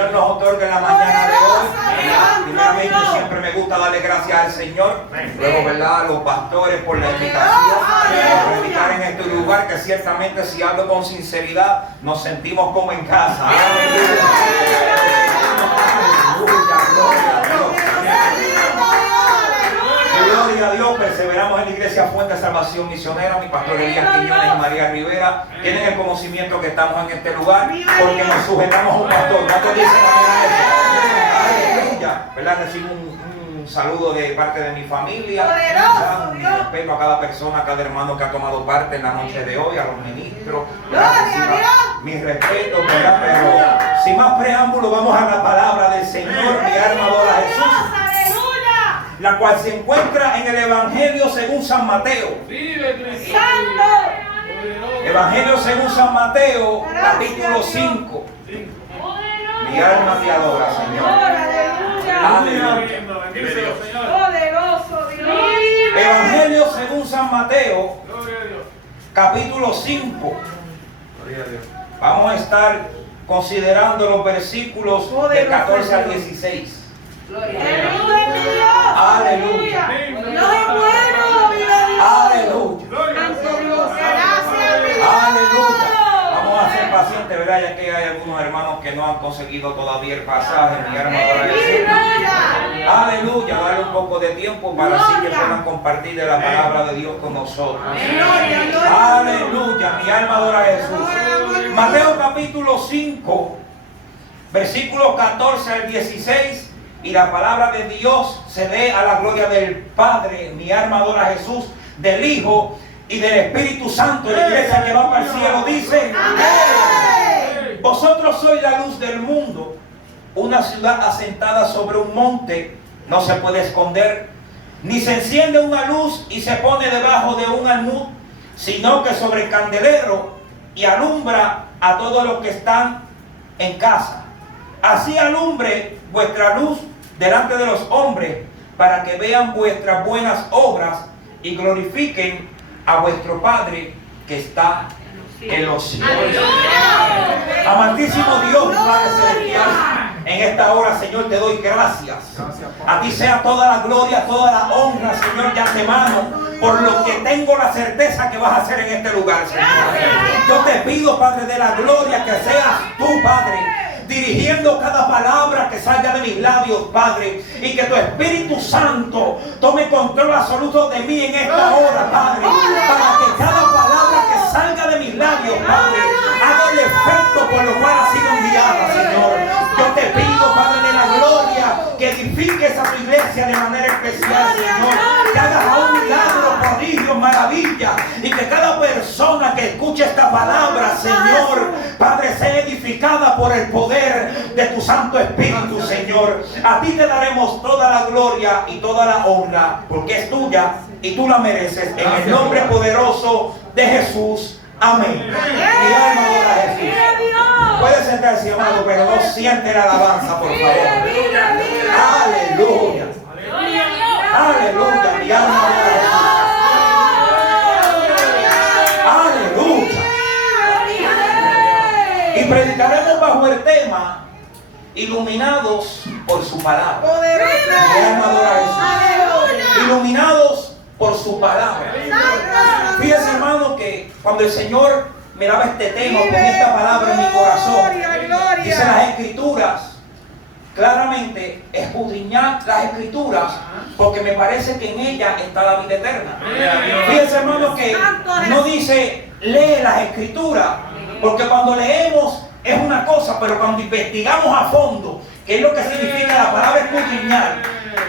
Señor nos otorga en la mañana de hoy. Primeramente siempre me gusta darle gracias al Señor. Luego, ¿verdad?, a los pastores por la invitación a predicar en este lugar, que ciertamente, si hablo con sinceridad, nos sentimos como en casa. Aleluya, gloria a Dios. Gloria a Dios. Perseveramos en la Iglesia Fuente de Salvación Misionera. Mi pastor Elías Quiñones y María Rivera tienen el conocimiento que estamos en este lugar porque nos sujetamos a un pastor. ¿Cuántos dicen amén? Aleluya. ¿Verdad? Recibo un saludo de parte de mi familia. Mi respeto a cada persona, a cada hermano que ha tomado parte en la noche de hoy, a los ministros. Mi respeto, ¿verdad? Pero sin más preámbulo, vamos a la palabra del Señor. Mi alma adora a Jesús, la cual se encuentra en el Evangelio según San Mateo. Evangelio según San Mateo, capítulo 5. Mi alma te adora, Señor. Aleluya. Evangelio según San Mateo, capítulo 5. Vamos a estar considerando los versículos del 14 al 16. Aleluya. Aleluya. Aleluya. Vamos a ser pacientes, ¿verdad? Ya que hay algunos hermanos que no han conseguido todavía el pasaje. Mi alma adora a Jesús. Aleluya. Darle un poco de tiempo para así que puedan compartir de la palabra de Dios con nosotros. Aleluya. Mi alma adora a Jesús. Mateo capítulo 5, versículos 14 al 16. Y la palabra de Dios se dé a la gloria del Padre. Mi alma adora a Jesús, del Hijo y del Espíritu Santo. La iglesia que va para el cielo dice: amén. Vosotros sois la luz del mundo. Una ciudad asentada sobre un monte no se puede esconder, ni se enciende una luz y se pone debajo de un almud, sino que sobre el candelero, y alumbra a todos los que están en casa. Así alumbre vuestra luz delante de los hombres, para que vean vuestras buenas obras y glorifiquen a vuestro Padre que está en los cielos. Amantísimo Dios, Padre celestial, en esta hora, Señor, te doy gracias. A ti sea toda la gloria, toda la honra, Señor, de antemano, por lo que tengo la certeza que vas a hacer en este lugar, Señor. Yo te pido, Padre de la gloria, que seas tú, Padre, dirigiendo cada palabra que salga de mis labios, Padre, y que tu Espíritu Santo tome control absoluto de mí en esta hora, Padre, para que cada palabra que salga de mis labios, Padre, haga el efecto por lo cual ha sido enviada, Señor. Yo te pido, Padre de la gloria, que edifiques a tu iglesia de manera especial, Señor, que hagas un milagro, prodigio, maravilla, y que cada persona que escuche esta palabra, Señor, Padre, sea edificada por el poder de tu Santo Espíritu, Señor. A ti te daremos toda la gloria y toda la honra, porque es tuya y tú la mereces, en el nombre poderoso de Jesús. Amén. Mi alma adora a Jesús. Puede sentarse, amado, pero no siente la alabanza, por favor. Aleluya. Aleluya. Mi alma adora a Jesús. Aleluya. Y predicaremos bajo el tema: iluminados por su palabra. Mi alma adora a Jesús. Iluminados por su palabra. Fíjese, hermano, que cuando el Señor me daba este tema con esta palabra en mi corazón, dice las Escrituras, claramente escudriñar las Escrituras, porque me parece que en ella está la vida eterna. Fíjese, hermano, que no dice lee las Escrituras, porque cuando leemos es una cosa, pero cuando investigamos a fondo, que es lo que significa la palabra escudriñar,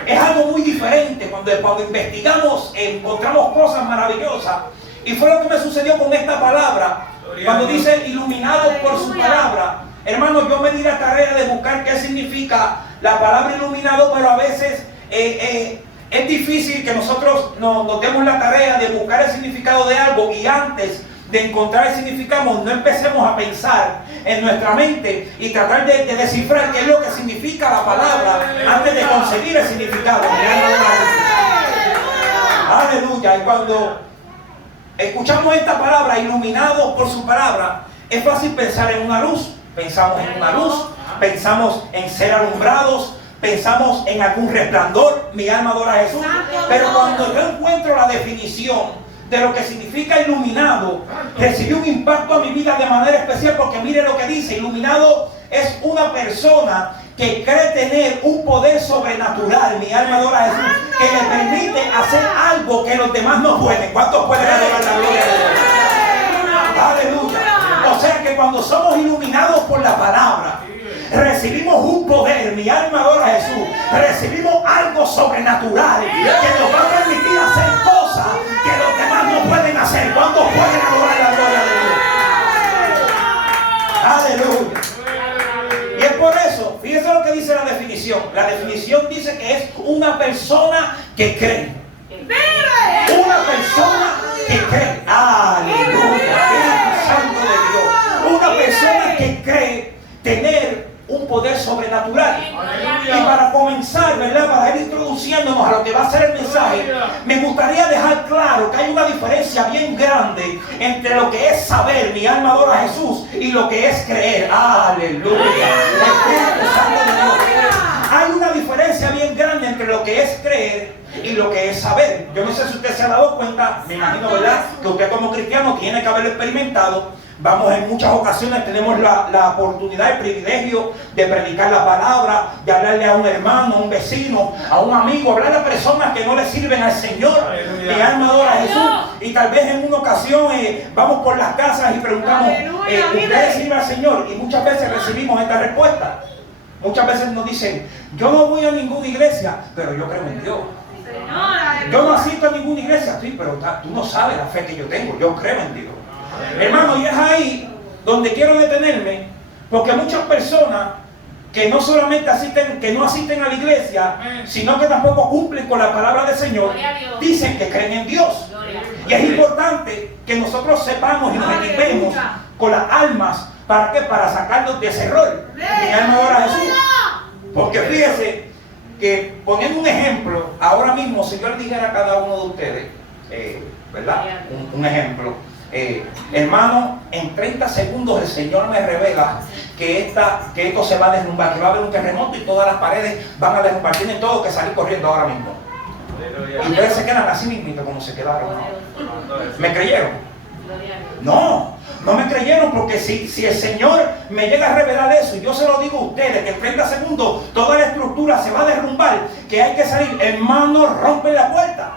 es algo muy diferente. Cuando investigamos encontramos cosas maravillosas. Y fue lo que me sucedió con esta palabra. Cuando dice iluminados por su palabra, hermano, yo me di la tarea de buscar qué significa la palabra iluminado, pero a veces es difícil que nosotros nos demos la tarea de buscar el significado de algo, y antes de encontrar el significado no empecemos a pensar en nuestra mente y tratar de descifrar qué es lo que significa la palabra antes de conseguir el significado. Aleluya. Y cuando escuchamos esta palabra, iluminados por su palabra, es fácil pensar en una luz. Pensamos en una luz, pensamos en ser alumbrados, pensamos en algún resplandor, mi alma adora a Jesús. Pero cuando yo encuentro la definición de lo que significa iluminado, recibió un impacto a mi vida de manera especial, porque mire lo que dice: iluminado es una persona que cree tener un poder sobrenatural, mi alma adora a Jesús, que le permite hacer algo que los demás no pueden. ¿Cuántos pueden adorar la gloria de Dios? Aleluya. O sea que cuando somos iluminados por la palabra, recibimos un poder, mi alma adora a Jesús, recibimos algo sobrenatural que nos va a permitir hacer cosas que los demás no pueden hacer. ¿Cuántos pueden adorar la gloria de Dios? Aleluya. Y es por eso, fíjense lo que dice la definición. La definición dice que es una persona que cree. Una persona que cree. Aleluya. Espíritu Santo de Dios. Una persona que cree tener un poder sobrenatural. Y para comenzar, ¿verdad?, para ir introduciéndonos a lo que va a ser el mensaje, me gustaría dejar claro que hay una diferencia bien grande entre lo que es saber, mi alma adora a Jesús, y lo que es creer. Aleluya. Espíritu Santo de Dios. Hay una diferencia bien grande entre lo que es creer y lo que es saber. Yo no sé si usted se ha dado cuenta, me imagino, ¿verdad?, que usted como cristiano tiene que haberlo experimentado. Vamos, en muchas ocasiones tenemos la oportunidad, el privilegio de predicar la palabra, de hablarle a un hermano, a un vecino, a un amigo, hablar a personas que no le sirven al Señor. Mi alma adora a Jesús. Y tal vez en una ocasión vamos por las casas y preguntamos, ¿usted sirve al Señor? Y muchas veces recibimos esta respuesta. Muchas veces nos dicen, yo no voy a ninguna iglesia, pero yo creo en Dios. Yo no asisto a ninguna iglesia, sí, pero tú no sabes la fe que yo tengo, yo creo en Dios. Hermano, y es ahí donde quiero detenerme, porque muchas personas que no solamente que no asisten a la iglesia, sino que tampoco cumplen con la palabra del Señor, dicen que creen en Dios. Y es importante que nosotros sepamos y nos equipemos con las almas. ¿Para qué? Para sacarnos de ese error. Mi alma adora a Jesús. Porque fíjese que, poniendo un ejemplo, ahora mismo, si yo le dijera a cada uno de ustedes, ¿verdad? Un ejemplo. Hermano, en 30 segundos el Señor me revela que esto se va a derrumbar, que va a haber un terremoto y todas las paredes van a derrumbar. Tienen todos que salir corriendo ahora mismo. Y ustedes se quedan así mismito como se quedaron. ¿Me creyeron? No me creyeron, porque si el Señor me llega a revelar eso, y yo se lo digo a ustedes, que en 30 segundos toda la estructura se va a derrumbar, que hay que salir, hermano, rompen la puerta.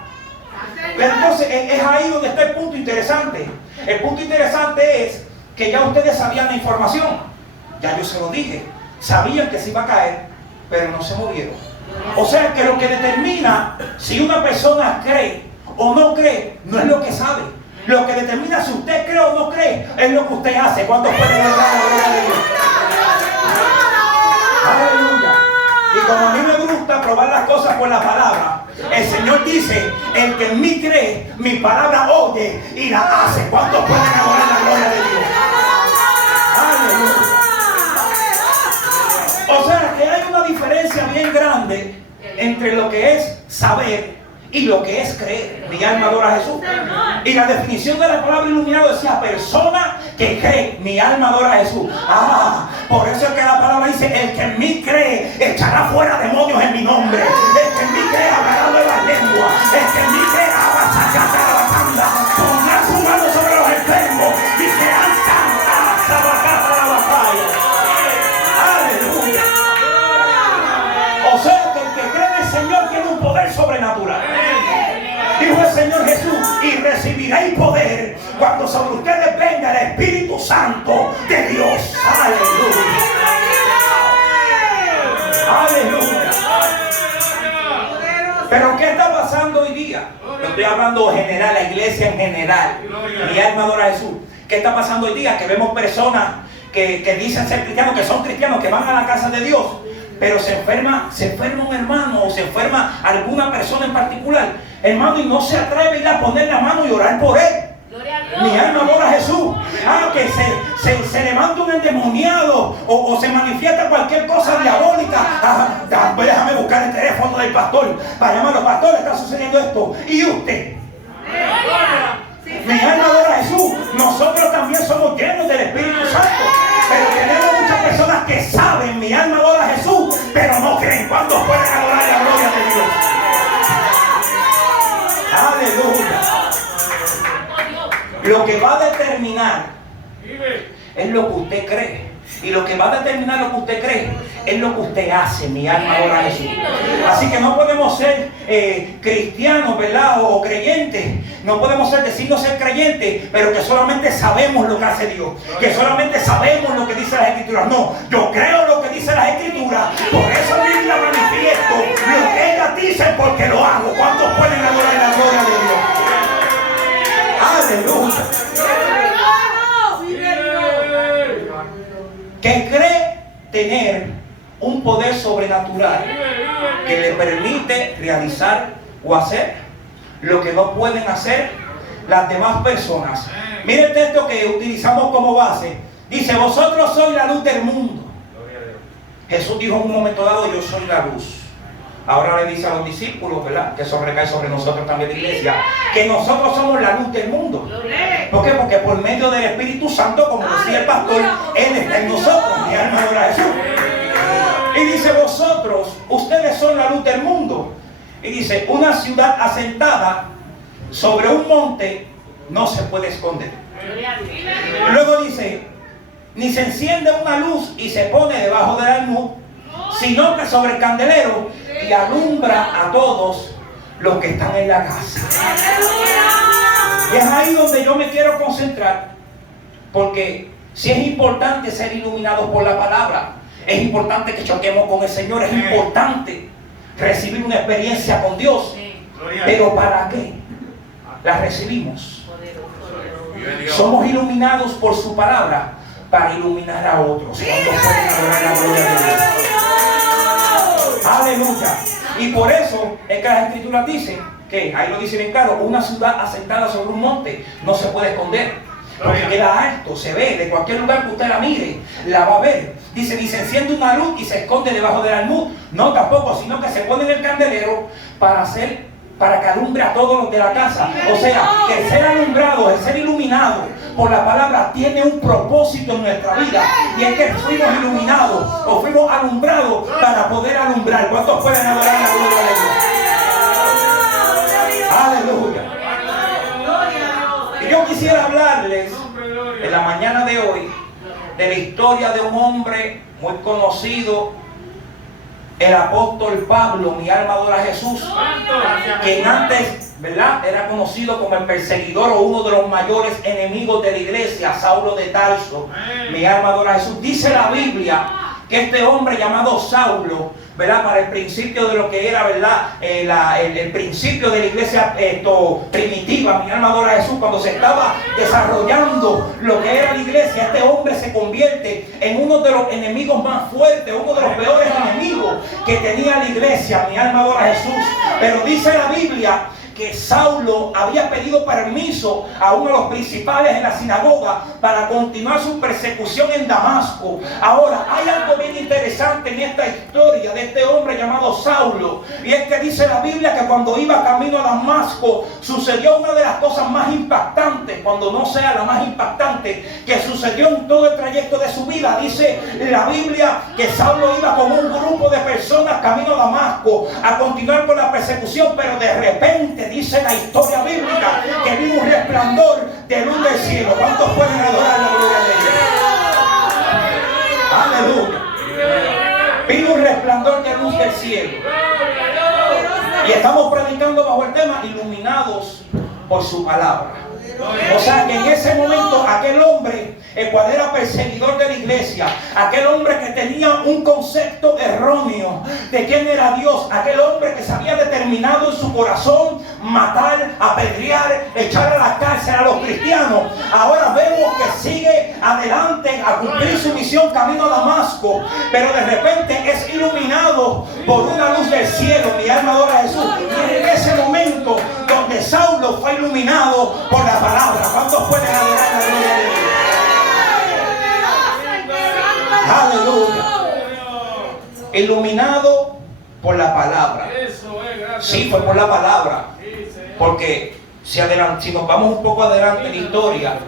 Pero entonces es ahí donde está el punto interesante. El punto interesante es que ya ustedes sabían la información. Ya yo se lo dije. Sabían que se iba a caer, pero no se movieron. O sea que lo que determina si una persona cree o no cree, no es lo que sabe. Lo que determina si usted cree o no cree es lo que usted hace. ¿Cuántos pueden hablar la gloria de Dios? Aleluya. Y como a mí me gusta probar las cosas por la palabra, el Señor dice, el que en mí cree, mi palabra oye y la hace. ¿Cuántos pueden adorar la gloria de Dios? Aleluya. O sea que hay una diferencia bien grande entre lo que es saber y lo que es creer. Mi alma adora a Jesús. Y la definición de la palabra iluminado decía, persona que cree. Mi alma adora a Jesús. Por eso es que la palabra dice, el que en mí cree echará fuera demonios en mi nombre. El que en mí cree hablará nuevas lenguas. El que en mí cree pondrá su mano sobre los enfermos y serán sanados la batalla. Aleluya. O sea que el que cree en el Señor tiene un poder sobrenatural. Dijo el Señor Jesús, y recibiréis poder cuando sobre ustedes venga el Espíritu Santo de Dios. Aleluya. Aleluya. Pero ¿qué está pasando hoy día? Lo estoy hablando general, la iglesia en general. Mi alma adora a Jesús. ¿Qué está pasando hoy día? Que vemos personas que dicen ser cristianos, que son cristianos, que van a la casa de Dios, pero se enferma un hermano o se enferma alguna persona en particular, hermano, y no se atreve a ir a poner la mano y orar por él. Mi alma adora a Jesús. Que se levanta un endemoniado o se manifiesta cualquier cosa diabólica. Déjame buscar el teléfono del pastor para llamarlo. Pastor, está sucediendo esto. ¿Y usted? Mi alma adora a Jesús. Nosotros también somos llenos del Espíritu Santo, pero tenemos muchas personas que saben, mi alma Jesús, pero no creen. ¿Cuántos pueden adorar la gloria de Dios? Aleluya. Lo que va a determinar es lo que usted cree. Y lo que va a determinar lo que usted cree es lo que usted hace. Mi alma adora a Jesús. Así que no podemos ser cristianos, ¿verdad? O creyentes. No podemos decirnos ser creyentes, pero que solamente sabemos lo que hace Dios. Que solamente sabemos lo que dice las Escrituras. No, yo creo lo que dice las Escrituras. Por eso Biblia manifiesto lo que ellas dicen porque lo hago. ¿Cuántos pueden adorar la gloria de Dios? Aleluya. Que cree tener un poder sobrenatural que le permite realizar o hacer lo que no pueden hacer las demás personas. Mire el texto que utilizamos como base. Dice, vosotros sois la luz del mundo. Jesús dijo en un momento dado, yo soy la luz. Ahora le dice a los discípulos, ¿verdad? Que eso recae sobre nosotros también, la iglesia, que nosotros somos la luz del mundo. ¿Por qué? Porque por medio del Espíritu Santo, como decía el pastor, Él está en nosotros. Mi alma adora a Jesús. Y dice, vosotros, ustedes son la luz del mundo. Y dice, una ciudad asentada sobre un monte no se puede esconder. Luego dice, ni se enciende una luz y se pone debajo del almud, sino que sobre el candelero y alumbra a todos los que están en la casa. Y es ahí donde yo me quiero concentrar, porque si es importante ser iluminados por la palabra, es importante que choquemos con el Señor, es importante recibir una experiencia con Dios, pero ¿para qué la recibimos? Somos iluminados por su palabra para iluminar a otros. ¿Cuántos pueden adorar la gloria de Dios? Aleluya. Y por eso es que las Escrituras dicen que, ahí lo dicen en claro, una ciudad asentada sobre un monte no se puede esconder, porque queda alto, se ve, de cualquier lugar que usted la mire, la va a ver. Dice, ni se enciende una luz y se esconde debajo del almud. No, tampoco, sino que se pone en el candelero para que alumbre a todos los de la casa. O sea, que el ser alumbrado, el ser iluminado por la palabra tiene un propósito en nuestra vida, y es que fuimos iluminados o fuimos alumbrados para poder alumbrar. ¿Cuántos pueden adorar la gloria de Dios? Aleluya. Y yo quisiera hablarles en la mañana de hoy de la historia de un hombre muy conocido, el apóstol Pablo. Mi alma adora a Jesús, quien antes, ¿verdad?, era conocido como el perseguidor o uno de los mayores enemigos de la iglesia, Saulo de Tarso. Mi alma adora a Jesús. Dice la Biblia que este hombre llamado Saulo, ¿verdad?, para el principio de lo que era, ¿verdad?, el principio de la iglesia primitiva, mi alma adora a Jesús, cuando se estaba desarrollando lo que era la iglesia, este hombre se convierte en uno de los enemigos más fuertes, uno de los peores enemigos que tenía la iglesia. Mi alma adora a Jesús. Pero dice la Biblia que Saulo había pedido permiso a uno de los principales en la sinagoga para continuar su persecución en Damasco. Ahora, hay algo bien interesante en esta historia de este hombre llamado Saulo, y es que dice la Biblia que cuando iba camino a Damasco sucedió una de las cosas más impactantes, cuando no sea la más impactante, que sucedió en todo el trayecto de su vida. Dice la Biblia que Saulo iba con un grupo de personas camino a Damasco a continuar con la persecución, pero de repente dice la historia bíblica que vino un resplandor de luz del cielo. ¿Cuántos pueden adorar la gloria de Dios? Aleluya. Vino un resplandor de luz del cielo. Y estamos predicando bajo el tema iluminados por su palabra. O sea que en ese momento aquel hombre, el cual era perseguidor de la iglesia, aquel hombre que tenía un concepto erróneo de quién era Dios, aquel hombre que se había determinado en su corazón matar, apedrear, echar a la cárcel a los cristianos, ahora vemos que sigue adelante a cumplir su misión camino a Damasco, pero de repente es iluminado por una luz del cielo. Mi alma adora a Jesús. Y en ese momento donde Saulo fue iluminado por la palabra. ¿Cuántos pueden adorar la gloria de Dios? Aleluya. Iluminado por la palabra. Sí, fue por la palabra. Porque si nos vamos un poco adelante en la historia,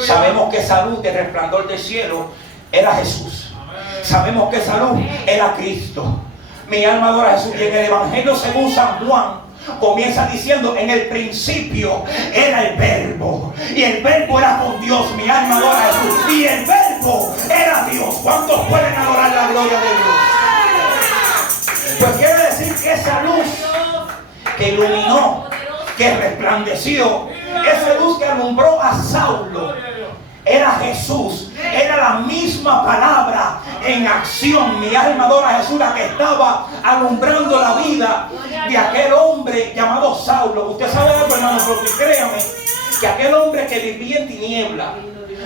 sabemos que esa luz del resplandor del cielo era Jesús. Sabemos que esa luz era Cristo. Mi alma adora a Jesús. Y en el Evangelio según San Juan comienza diciendo: en el principio era el Verbo, y el Verbo era con Dios. Mi alma adora a Jesús. Y el Verbo era Dios. ¿Cuántos pueden adorar la gloria de Dios? Pues quiere decir que esa luz que iluminó, que resplandeció, esa luz que alumbró a Saulo, era Jesús. Era la misma palabra en acción. Mi alma adora a Jesús, la que estaba alumbrando la vida de aquel hombre llamado Saulo. Usted sabe algo, hermano, porque créame que aquel hombre que vivía en tiniebla,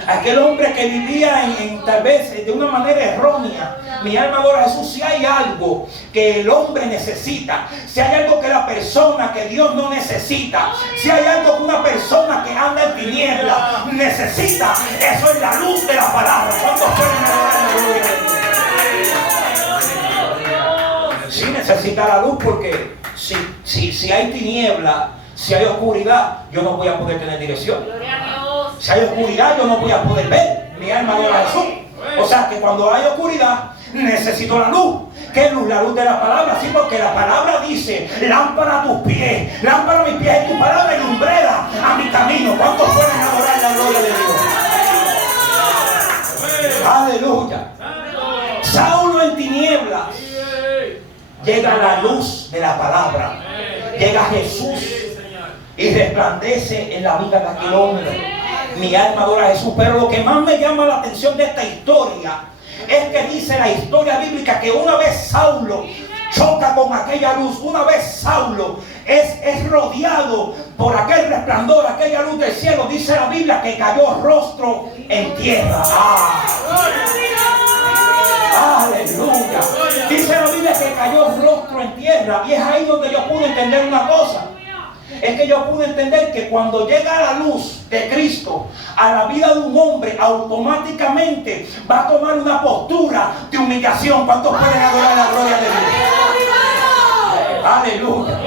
aquel hombre que vivía tal vez de una manera errónea, mi alma adora a Jesús. Si hay algo que el hombre necesita, si hay algo que la persona, que Dios no necesita, si hay algo que una persona que anda en tiniebla necesita, eso es la luz de la palabra. ¿Cuántos pueden adorar la gloria de Dios? Sí necesita la luz, porque si hay tiniebla, si hay oscuridad, yo no voy a poder tener dirección. Si hay oscuridad, yo no voy a poder ver. Mi alma adora a Jesús. O sea que cuando hay oscuridad, necesito la luz. ¿Qué luz? La luz de la palabra. Sí, porque la palabra dice: lámpara a tus pies, lámpara a mis pies es tu palabra y lumbrera a mi camino. ¿Cuántos pueden adorar la gloria de Dios? Aleluya. Saulo en tinieblas, llega la luz de la palabra, llega Jesús y resplandece en la vida de aquel hombre. Mi alma adora a Jesús. Pero lo que más me llama la atención de esta historia es que dice la historia bíblica que una vez Saulo choca con aquella luz, una vez Saulo es rodeado por aquel resplandor, aquella luz del cielo, dice la Biblia que cayó rostro en tierra. Aleluya. Dice la Biblia que cayó rostro en tierra. Y es ahí donde yo pude entender una cosa. Es que yo pude entender que cuando llega la luz de Cristo a la vida de un hombre, automáticamente va a tomar una postura de humillación. ¿Cuántos pueden adorar la gloria de Dios? Aleluya.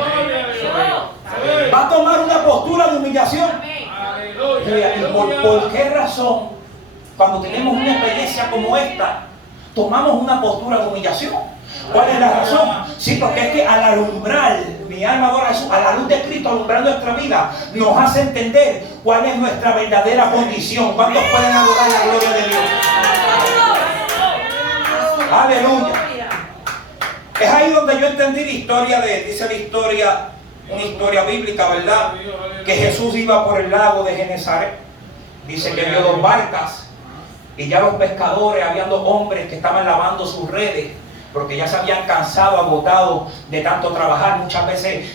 Va a tomar una postura de humillación. ¿Y por qué razón, cuando tenemos una experiencia como esta, tomamos una postura de humillación? ¿Cuál es la razón? Sí, porque es que al alumbrar, mi alma adora a Jesús, a la luz de Cristo alumbrar nuestra vida, nos hace entender cuál es nuestra verdadera condición. ¿Cuántos pueden adorar la gloria de Dios? Aleluya. Es ahí donde yo entendí la historia dice la historia, una historia bíblica, ¿verdad? Que Jesús iba por el lago de Genesaret. Dice que vio 2 barcas y ya los pescadores, habían 2 hombres que estaban lavando sus redes, porque ya se habían cansado, agotado de tanto trabajar. Muchas veces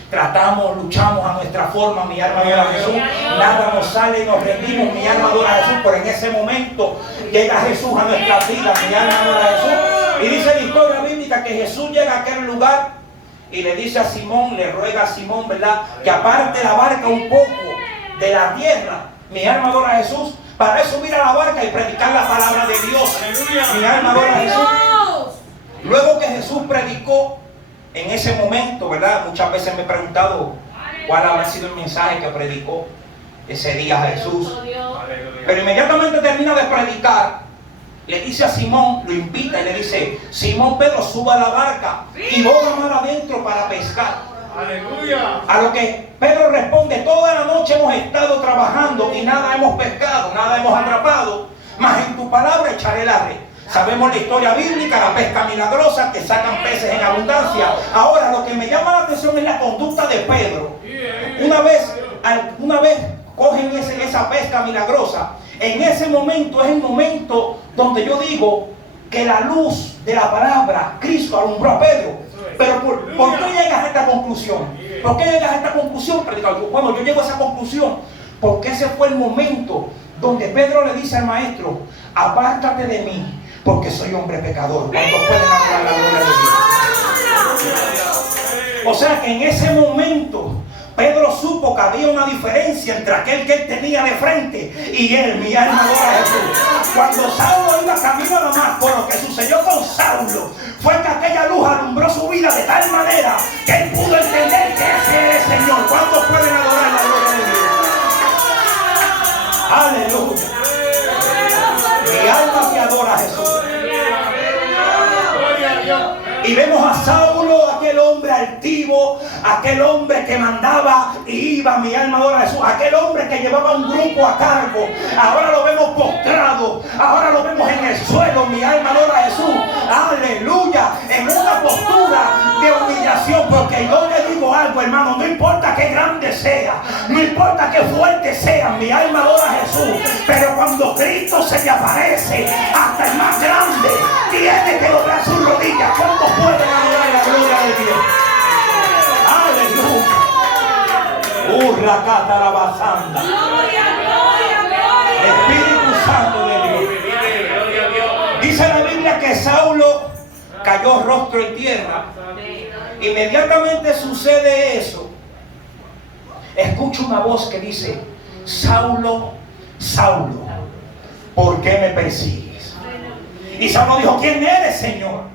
luchamos a nuestra forma, mi alma adora a Jesús, nada nos sale y nos rendimos, mi alma adora a Jesús, pero en ese momento llega Jesús a nuestras vidas, mi alma adora a Jesús. Y dice la historia bíblica que Jesús llega a aquel lugar y le dice a Simón, le ruega a Simón, ¿verdad?, que aparte la barca un poco de la tierra, mi alma adora a Jesús, para él subir a la barca y predicar la palabra de Dios. Mi alma adora a Jesús. Luego que Jesús predicó, en ese momento, ¿verdad? Muchas veces me he preguntado cuál habrá sido el mensaje que predicó ese día Jesús. Pero inmediatamente termina de predicar, le dice a Simón, lo invita y le dice: Simón Pedro, suba a la barca y boga mar adentro para pescar. Aleluya. A lo que Pedro responde: toda la noche hemos estado trabajando y nada hemos pescado, nada hemos atrapado, mas en tu palabra echaré la red. Sabemos la historia bíblica, la pesca milagrosa, que sacan peces en abundancia. Ahora, lo que me llama la atención es la conducta de Pedro. Una vez cogen esa pesca milagrosa, en ese momento es el momento donde yo digo que la luz de la palabra, Cristo alumbró a Pedro. Pero ¿por qué llegas a esta conclusión? ¿Por qué llegas a esta conclusión, predicador? Bueno, yo llego a esa conclusión porque ese fue el momento donde Pedro le dice al maestro: apártate de mí, porque soy hombre pecador. ¿Cuántos pueden adorar la gloria de Dios? O sea que en ese momento Pedro supo que había una diferencia entre aquel que él tenía de frente y él. Mi alma adora a Jesús. Cuando Saulo iba camino a Damasco, lo que sucedió con Saulo fue que aquella luz alumbró su vida de tal manera que él pudo entender que ese es el Señor. ¿Cuántos pueden adorar la gloria de Dios? Aleluya. Mi alma te adora a Jesús. Y vemos a Saulo, aquel hombre altivo, aquel hombre que mandaba y iba, mi alma adora a Jesús, aquel hombre que llevaba un grupo a cargo. Ahora lo vemos postrado, ahora lo vemos en el suelo, mi alma adora a Jesús. Aleluya, en una postura de humillación, porque yo le digo algo, hermano, no importa qué grande sea, no importa qué fuerte sea, mi alma adora a Jesús, pero cuando Cristo se te aparece, hasta el más grande tiene que doblar sus rodillas. ¿Cuántos pueden adorar la gloria de Dios? Aleluya. Urracata la basanda. Espíritu Santo de Dios. Dice la Biblia que Saulo cayó rostro en tierra. Inmediatamente sucede eso. Escucho una voz que dice: Saulo, Saulo, ¿por qué me persigues? Y Saulo dijo: ¿quién eres, Señor?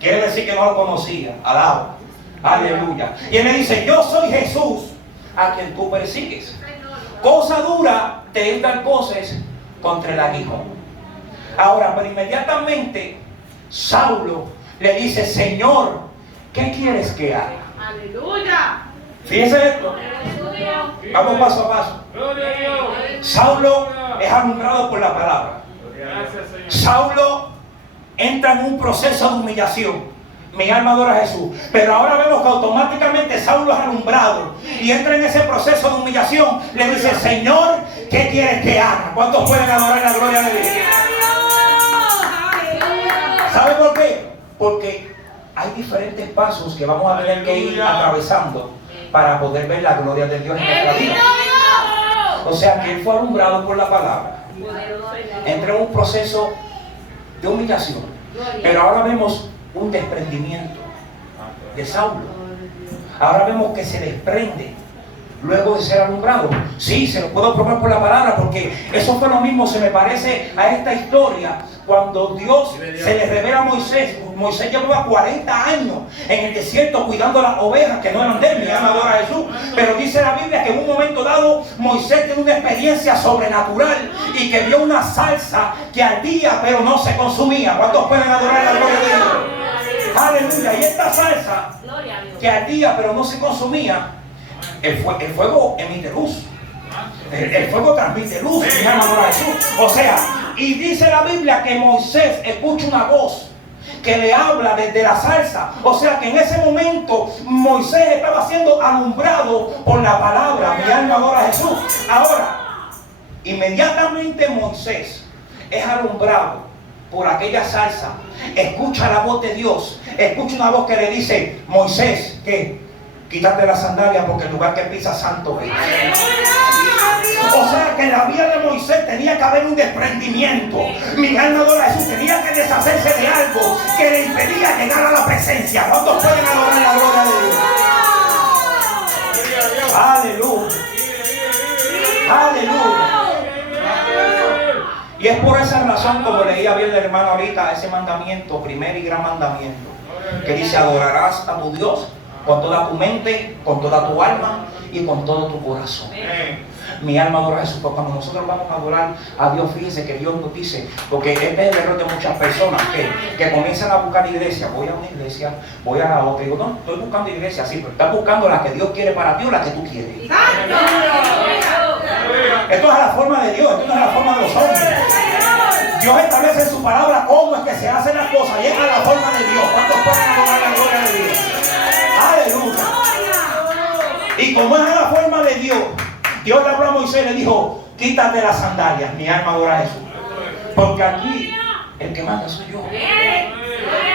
Quiere decir que no lo conocía. Alaba. Aleluya. Y él le dice: yo soy Jesús, a quien tú persigues. Cosa dura te es dar voces contra el aguijón. Ahora, pero inmediatamente Saulo le dice: Señor, ¿qué quieres que haga? Aleluya. Fíjese esto. Vamos paso a paso. Saulo es alumbrado por la palabra. Saulo entra en un proceso de humillación. Mi alma adora a Jesús. Pero ahora vemos que automáticamente Saulo es alumbrado y entra en ese proceso de humillación. Le dice: Señor, ¿qué quieres que haga? ¿Cuántos pueden adorar la gloria de Dios? ¿Sabe por qué? Porque hay diferentes pasos que vamos a tener que ir atravesando para poder ver la gloria de Dios en nuestra vida. O sea que él fue alumbrado por la palabra. Entra en un proceso de humillación. Pero ahora vemos un desprendimiento de Saulo. Ahora vemos que se desprende luego de ser alumbrado. Sí, se lo puedo probar por la palabra, porque eso fue lo mismo, se me parece a esta historia cuando Dios se le revela a Moisés. Moisés llevaba 40 años en el desierto cuidando las ovejas que no eran de él, mi alma adora a Jesús. Pero dice la Biblia que en un momento dado Moisés tiene una experiencia sobrenatural y que vio una salsa que ardía pero no se consumía. ¿Cuántos pueden adorar la gloria de Dios? Aleluya. Y esta salsa que ardía pero no se consumía, el fuego emite luz. El fuego transmite luz, mi alma adora a Jesús. O sea, y dice la Biblia que Moisés escucha una voz que le habla desde la zarza. O sea que en ese momento Moisés estaba siendo alumbrado por la palabra. Mi alma adora a Jesús. Ahora, inmediatamente Moisés es alumbrado por aquella zarza. Escucha la voz de Dios. Escucha una voz que le dice: Moisés, ¿qué? Quítate la sandalia porque el lugar que pisa santo es. O sea que en la vida de Moisés tenía que haber un desprendimiento. Mi alma adora a Jesús. Tenía que deshacerse de algo que le impedía llegar a la presencia. ¿Cuántos pueden adorar la gloria de Dios? Aleluya. Aleluya. Y es por esa razón, como leía bien el hermano ahorita, ese mandamiento, primer y gran mandamiento, que dice: adorarás a tu Dios con toda tu mente, con toda tu alma y con todo tu corazón. Mi alma adora a Jesús. Porque cuando nosotros vamos a adorar a Dios, fíjense que Dios nos dice, porque este es el error de muchas personas que comienzan a buscar iglesia. Voy a una iglesia, voy a la otra. Digo: no, estoy buscando iglesia, sí, pero estás buscando la que Dios quiere para ti o la que tú quieres. Esto es a la forma de Dios, esto no es a la forma de los hombres. Dios establece en su palabra cómo es que se hacen las cosas y es a la forma de Dios. ¿Cuántos pueden adorar la gloria de Dios? Aleluya. Y como es a la forma de Dios, Dios le habló a Moisés y le dijo: quítate las sandalias. Mi alma adora a Jesús. Porque aquí el que manda soy yo.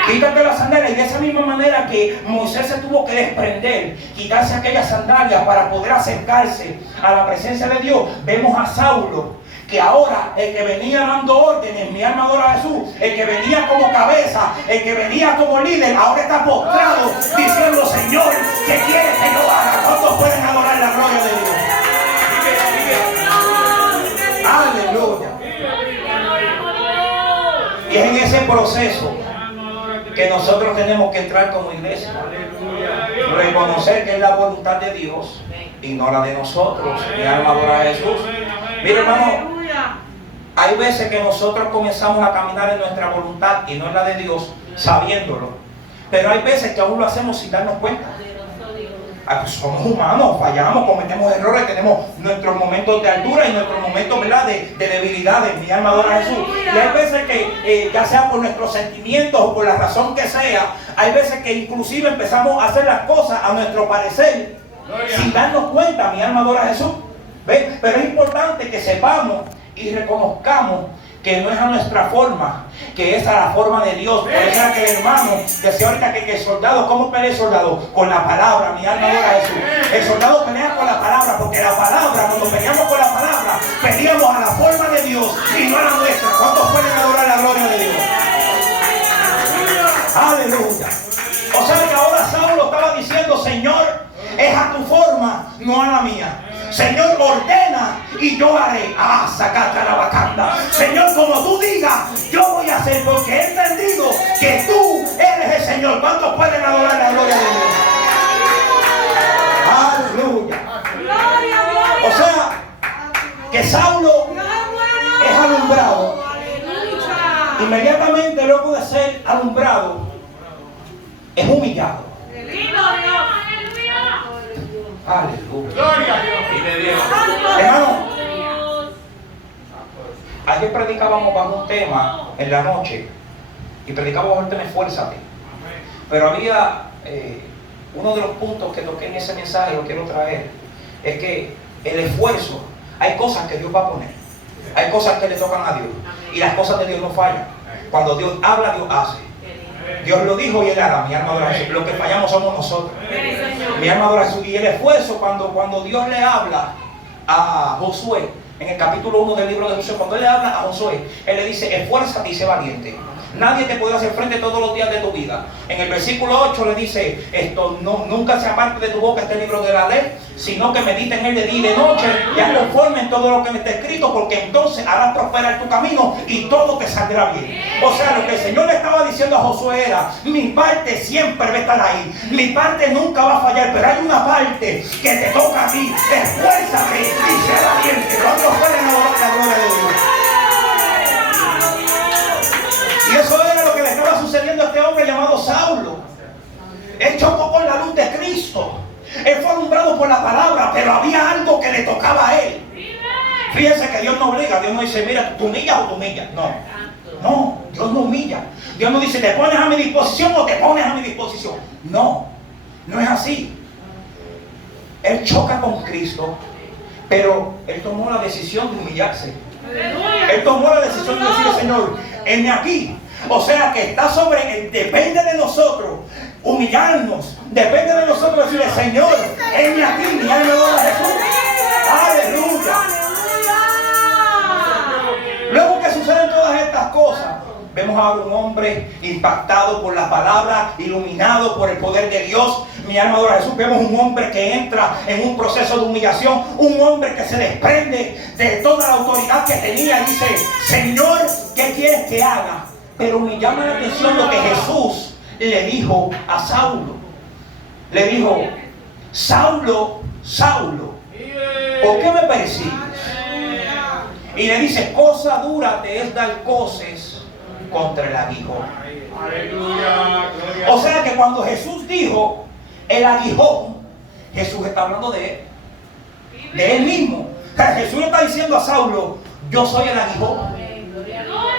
Quítate las sandalias. Y de esa misma manera que Moisés se tuvo que desprender, quitarse aquellas sandalias para poder acercarse a la presencia de Dios, vemos a Saulo, que ahora el que venía dando órdenes, mi alma adora a Jesús, el que venía como cabeza, el que venía como líder, ahora está postrado diciendo: Señor, ¿qué quieres que yo haga? ¿Cuántos pueden adorar la gloria de Dios? Aleluya. Y es en ese proceso que nosotros tenemos que entrar como iglesia. Reconocer que es la voluntad de Dios y no la de nosotros. Mi alma adora a Jesús. Mire, hermano, hay veces que nosotros comenzamos a caminar en nuestra voluntad y no en la de Dios, sabiéndolo. Pero hay veces que aún lo hacemos sin darnos cuenta. Pues somos humanos, fallamos, cometemos errores, tenemos nuestros momentos de altura y nuestros momentos, ¿verdad?, de debilidades. Mi alma adora a Jesús. Y hay veces que, ya sea por nuestros sentimientos o por la razón que sea, hay veces que inclusive empezamos a hacer las cosas a nuestro parecer sin darnos cuenta. Mi alma adora a Jesús. ¿Ven? Pero es importante que sepamos y reconozcamos que no es a nuestra forma, que es a la forma de Dios. Por eso era que el hermano decía ahorita que el soldado, ¿cómo pelea el soldado? Con la palabra. Mi alma adora a Jesús. El soldado pelea con la palabra, porque la palabra, cuando peleamos con la palabra, peleamos a la forma de Dios y no a la nuestra. ¿Cuántos pueden adorar la gloria de Dios? Aleluya. O sea que ahora Saulo estaba diciendo: Señor, es a tu forma, no a la mía. Señor, ordena y yo haré. Sacata la bacanda. Señor, como tú digas, yo voy a hacer, porque he entendido que tú eres el Señor. ¿Cuántos pueden adorar la gloria de Dios? Aleluya. O sea, que Saulo es alumbrado. Inmediatamente luego de ser alumbrado, es humillado. Aleluya. Gloria a Dios. Hermano, ayer predicábamos bajo un tema en la noche y predicábamos bajo el tema Esfuérzate. Pero había uno de los puntos que toqué en ese mensaje, lo quiero traer, es que el esfuerzo, hay cosas que Dios va a poner, hay cosas que le tocan a Dios, y las cosas de Dios no fallan. Cuando Dios habla, Dios hace. Dios lo dijo y Él hará. Mi alma adora a Jesús. Lo que fallamos somos nosotros. Mi alma adora a Jesús. Y el esfuerzo, cuando Dios le habla a Josué, en el capítulo 1 del libro de Josué, cuando Él le habla a Josué, Él le dice: esfuérzate y sé valiente. Nadie te puede hacer frente todos los días de tu vida. En el versículo 8 le dice: nunca se aparte de tu boca este libro de la ley, sino que medita en él de día y de noche, y haz conforme en todo lo que me está escrito, porque entonces harás prosperar tu camino y todo te saldrá bien. O sea, lo que el Señor le estaba diciendo a Josué era: mi parte siempre va a estar ahí, mi parte nunca va a fallar, pero hay una parte que te toca a ti. Esfuérzate y sé valiente. ¿Cuántos pueden adorar la gloria de Dios? Y eso era lo que le estaba sucediendo a este hombre llamado Saulo. Él chocó con la luz de Cristo. Él fue alumbrado por la palabra, pero había algo que le tocaba a él. Fíjense que Dios no obliga. Dios no dice: mira, tú humillas o tú humillas. No, Dios no humilla. Dios no dice: te pones a mi disposición o te pones a mi disposición. No es así. Él choca con Cristo, pero él tomó la decisión de humillarse. Él tomó la decisión de decir: Señor, heme aquí. O sea que está depende de nosotros humillarnos, depende de nosotros decirle: Señor, heme aquí, mi alma adora a Jesús. Aleluya. Luego que suceden todas estas cosas, vemos a un hombre impactado por la palabra, iluminado por el poder de Dios. Mi alma adora a Jesús. Vemos un hombre que entra en un proceso de humillación, un hombre que se desprende de toda la autoridad que tenía y dice: Señor, ¿qué quieres que haga? Pero me llama la atención lo que Jesús le dijo a Saulo. Le dijo: Saulo, Saulo, ¿por qué me persigues? Y le dice: cosa dura te es dar coces contra el aguijón. O sea que cuando Jesús dijo el aguijón, Jesús está hablando de él mismo. O sea, Jesús le está diciendo a Saulo: yo soy el aguijón.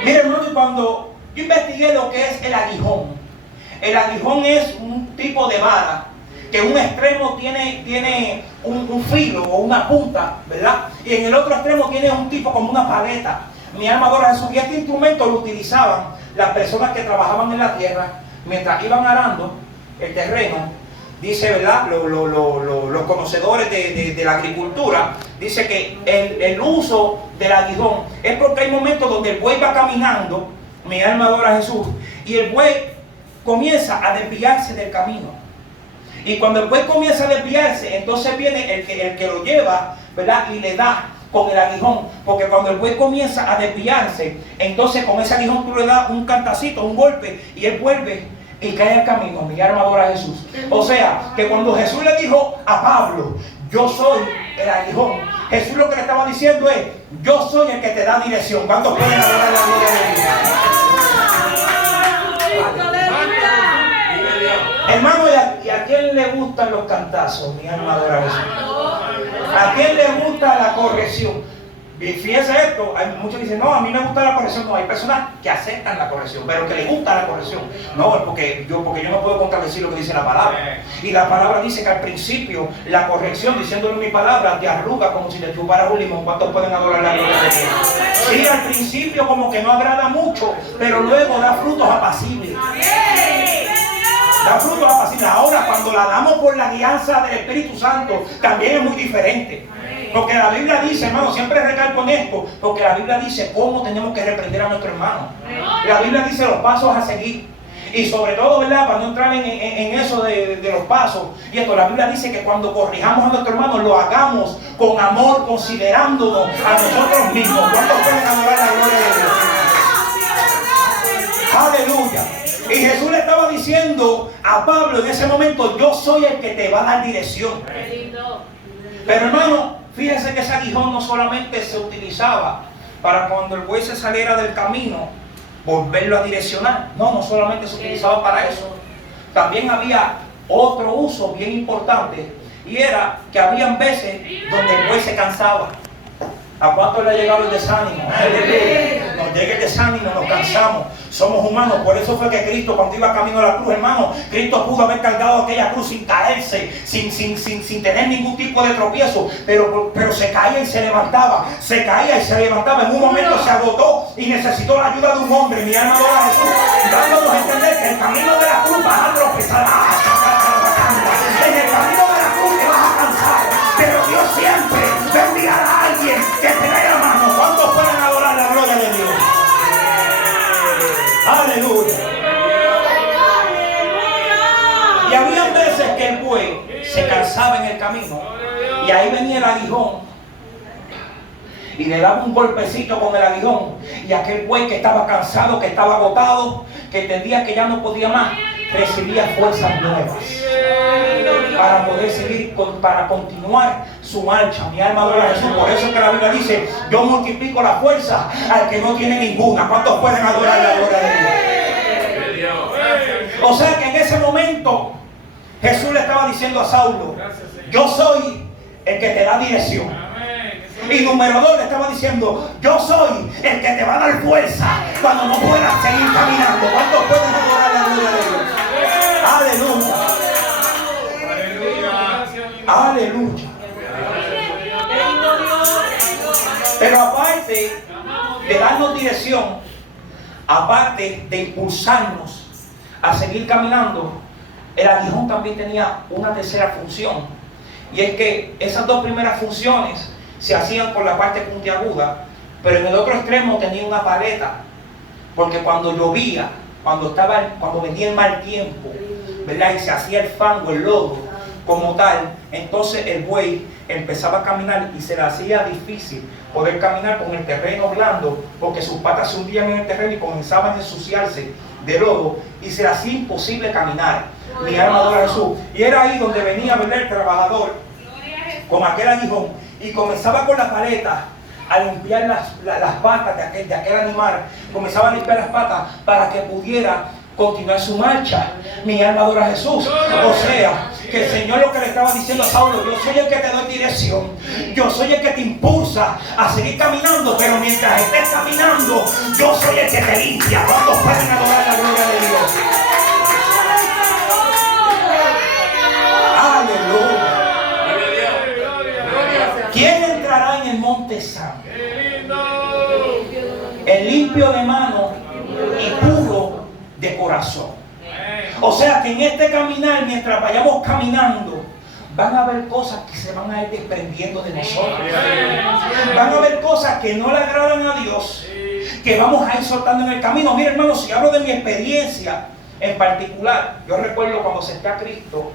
Mire, hermano, cuando yo investigué lo que es el aguijón es un tipo de vara que un extremo tiene un filo o una punta, ¿verdad? Y en el otro extremo tiene un tipo como una paleta. Mi alma adora a Jesús. Y este instrumento lo utilizaban las personas que trabajaban en la tierra mientras iban arando el terreno. Dice, ¿verdad? Los conocedores de la agricultura, dice que el uso del aguijón es porque hay momentos donde el buey va caminando, mi alma adora a Jesús, y el buey comienza a desviarse del camino. Y cuando el buey comienza a desviarse, entonces viene el que lo lleva, ¿verdad? Y le da con el aguijón, porque cuando el buey comienza a desviarse, entonces con ese aguijón tú le das un cantacito, un golpe, y él vuelve y cae al camino. Mi alma adora a Jesús. O sea, que cuando Jesús le dijo a Pablo: yo soy el aguijón, Jesús lo que le estaba diciendo es: yo soy el que te da dirección. ¿Cuántos pueden adorar la gloria de Dios? Hermano, ¿y a quién le gustan los cantazos? Mi alma adora a Jesús. ¿A quién le gusta la corrección? Y fíjese esto, hay muchos que dicen, no, a mí me gusta la corrección. No, hay personas que aceptan la corrección, pero que les gusta la corrección. No, porque yo no puedo contradecir lo que dice la palabra. Y la palabra dice que al principio la corrección, diciéndole mi palabra, te arruga como si te chuparas un limón. ¿Cuántos pueden adorar la gloria de Dios? Sí, al principio como que no agrada mucho, pero luego da frutos apacibles. Da frutos apacibles. Ahora, cuando la damos por la guianza del Espíritu Santo, también es muy diferente. Porque la Biblia dice, hermano, siempre recalco en esto, porque la Biblia dice cómo tenemos que reprender a nuestro hermano. La Biblia dice los pasos a seguir. Y sobre todo, ¿verdad? Para no entrar en eso de los pasos. Y esto, la Biblia dice que cuando corrijamos a nuestro hermano, lo hagamos con amor, considerándonos a nosotros mismos. ¿Cuántos pueden adorar la gloria de Dios? Aleluya. Y Jesús le estaba diciendo a Pablo en ese momento, yo soy el que te va a dar dirección. Pero hermano, fíjense que ese aguijón no solamente se utilizaba para cuando el buey se saliera del camino, volverlo a direccionar. No solamente se utilizaba para eso. También había otro uso bien importante, y era que habían veces donde el buey se cansaba. ¿A cuánto le ha llegado el desánimo? Nos llega el desánimo, nos cansamos. Somos humanos, por eso fue que Cristo, cuando iba camino a la cruz, hermano, Cristo pudo haber cargado aquella cruz sin caerse, sin tener ningún tipo de tropiezo, pero se caía y se levantaba, se caía y se levantaba. En un momento se agotó y necesitó la ayuda de un hombre. Mi alma adora a Jesús, dándonos a entender que el camino de la cruz vas a tropezar. En el camino de la cruz te vas a cansar, pero Dios siempre va a enviar a alguien que te dé la mano. ¿Cuántos pueden adorar la gloria de Dios? Aleluya. Y había veces que el buey se cansaba en el camino, y ahí venía el aguijón y le daba un golpecito con el aguijón, y aquel buey que estaba cansado, que estaba agotado, que entendía que ya no podía más, recibía fuerzas nuevas para poder seguir, para continuar su marcha. Mi alma adora a Jesús. Por eso que la Biblia dice, yo multiplico la fuerza al que no tiene ninguna. ¿Cuántos pueden adorar la gloria de Dios? O sea que en ese momento Jesús le estaba diciendo a Saulo, yo soy el que te da dirección. Y número 2 le estaba diciendo, yo soy el que te va a dar fuerza cuando no puedas seguir caminando. ¿Cuántos pueden adorar la gloria de Dios? Aleluya. Aleluya. Pero aparte de darnos dirección, aparte de impulsarnos a seguir caminando, el aguijón también tenía una tercera función. Y es que esas dos primeras funciones se hacían por la parte puntiaguda, pero en el otro extremo tenía una paleta, porque cuando llovía, cuando venía el mal tiempo, ¿verdad? Y se hacía el fango, el lodo, como tal, entonces el buey empezaba a caminar y se le hacía difícil poder caminar con el terreno blando, porque sus patas se hundían en el terreno y comenzaban a ensuciarse de lodo, y se le hacía imposible caminar. Mi alma adora a Jesús. Y era ahí donde venía, ¿verdad?, el trabajador con aquel aguijón y comenzaba con la paleta a limpiar las patas de aquel animal. Comenzaba a limpiar las patas para que pudiera continuar su marcha. Mi alma adora a Jesús. O sea, que el Señor lo que le estaba diciendo a Saulo, yo soy el que te doy dirección, yo soy el que te impulsa a seguir caminando, pero mientras estés caminando, yo soy el que te limpia. ¿Cuántos pueden adorar la gloria de Dios? Aleluya. ¿Quién entrará en el monte santo? El limpio de mano y puro de corazón. O sea que en este caminar, mientras vayamos caminando, van a haber cosas que se van a ir desprendiendo de nosotros. Van a haber cosas que no le agradan a Dios, que vamos a ir soltando en el camino. Mira, hermano, si hablo de mi experiencia en particular, yo recuerdo cuando acepté a Cristo,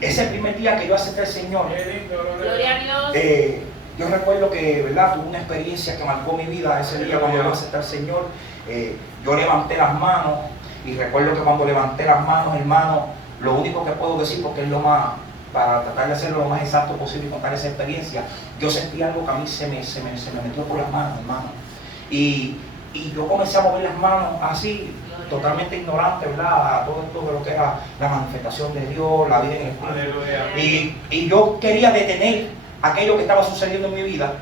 ese primer día que yo acepté al Señor, Gloria a Dios. yo recuerdo que, ¿verdad?, tuve una experiencia que marcó mi vida ese día cuando yo acepté al Señor. Yo levanté las manos, y recuerdo que cuando levanté las manos, hermano, lo único que puedo decir, porque es lo más, para tratar de hacerlo lo más exacto posible y contar esa experiencia, yo sentí algo que a mí se me metió por las manos, hermano. Y yo comencé a mover las manos así, totalmente ignorante, ¿verdad?, a todo esto de lo que era la manifestación de Dios, la vida en el Espíritu. Y yo quería detener aquello que estaba sucediendo en mi vida,